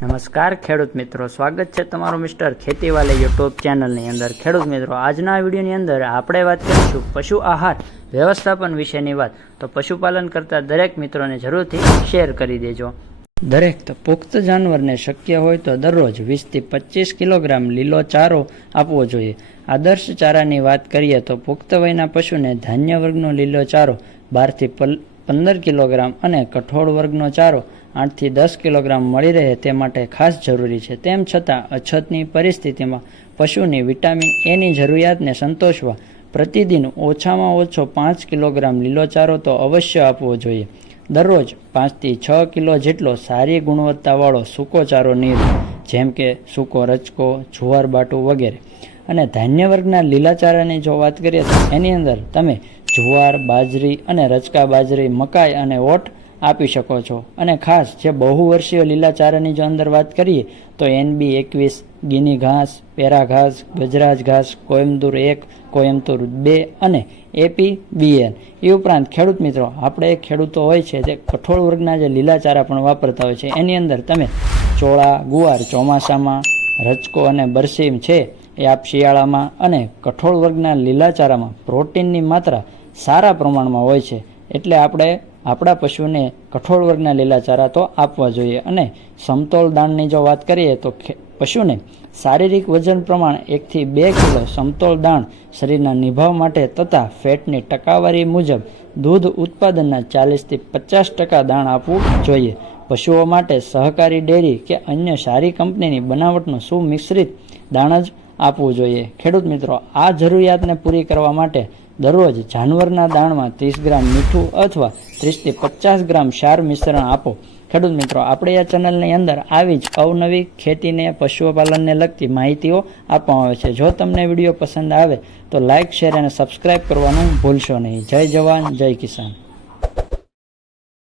નમસ્કાર, ખેડૂત મિત્રો. સ્વાગત છે તમારું મિસ્ટર ખેતીવાલે યુટ્યુબ ચેનલની અંદર. ખેડૂત મિત્રો, આજના વિડીયોની અંદર આપણે વાત કરીશું પશુ આહાર વ્યવસ્થાપન વિશેની વાત. તો પશુપાલન કરતા દરેક મિત્રોને જરૂરથી શેર કરી દેજો. દરેક તો પુખ્ત જાનવરને શક્ય હોય તો દરરોજ વીસથી પચીસ કિલોગ્રામ લીલો ચારો આપવો જોઈએ. આદર્શ ચારાની વાત કરીએ તો પુખ્ત વયના પશુને ધાન્ય વર્ગનો લીલો ચારો બારથી પંદર કિલોગ્રામ અને કઠોળ વર્ગનો ચારો આઠથી દસ કિલોગ્રામ મળી રહે તે માટે ખાસ જરૂરી છે. તેમ છતાં અછતની પરિસ્થિતિમાં પશુની વિટામિન એની જરૂરિયાતને સંતોષવા પ્રતિદિન ઓછામાં ઓછો પાંચ કિલોગ્રામ લીલો ચારો તો અવશ્ય આપવો જોઈએ. દરરોજ પાંચથી છ કિલો જેટલો સારી ગુણવત્તાવાળો સૂકો ચારો નીર, જેમ કે સૂકો રચકો, જુવાર બાટુ વગેરે. અને ધાન્ય વર્ગના લીલાચારાની જો વાત કરીએ તો એની અંદર તમે જુવાર, બાજરી અને રચકા બાજરી, મકાઈ અને ઓટ આપી શકો છો. અને ખાસ જે બહુવર્ષીય લીલાચારાની જો અંદર વાત કરીએ તો એનબી એકવીસ, ગીની ઘાસ, પેરા ઘાસ, ગજરાજ ઘાસ કોયમતુર એક, કોયમતુર બે અને એપી બીએન એ ઉપરાંત ખેડૂત મિત્રો, આપણે ખેડૂતો હોય છે જે કઠોળ વર્ગના જે લીલાચારા પણ વાપરતા હોય છે, એની અંદર તમે ચોળા, ગુવાર ચોમાસામાં રચકો અને બરસીમ છે એ આપ શિયાળામાં અને કઠોળ વર્ગના લીલાચારામાં પ્રોટીનની માત્રા સારા પ્રમાણમાં હોય છે. એટલે આપણે આપણા પશુને કઠોળ વર્ગના લીલાચારા તો આપવા જોઈએ. અને સમતોલ દાણની જો વાત કરીએ તો પશુને શારીરિક વજન પ્રમાણ એકથી બે કિલો સમતોલ દાણ શરીરના નિભાવ માટે તથા ફેટની ટકાવારી મુજબ દૂધ ઉત્પાદનના ચાલીસથી પચાસ ટકા દાણ આપવું જોઈએ. પશુઓ માટે સહકારી ડેરી કે અન્ય સારી કંપનીની બનાવટનું સુમિશ્રિત દાણ જ આપવું જોઈએ. ખેડૂત મિત્રો, આ જરૂરિયાતને પૂરી કરવા માટે દરરોજ જાનવરના દાણમાં ત્રીસ ગ્રામ મીઠું અથવા ત્રીસથી પચાસ ગ્રામ ક્ષાર મિશ્રણ આપો. ખેડૂત મિત્રો, આપણે આ ચેનલની અંદર આવી જ અવનવી ખેતીને, પશુપાલનને લગતી માહિતીઓ આપવામાં આવે છે. જો તમને વીડિયો પસંદ આવે તો લાઇક શેર અને સબસ્ક્રાઇબ કરવાનું ભૂલશો નહીં. જય જવાન, જય કિસાન.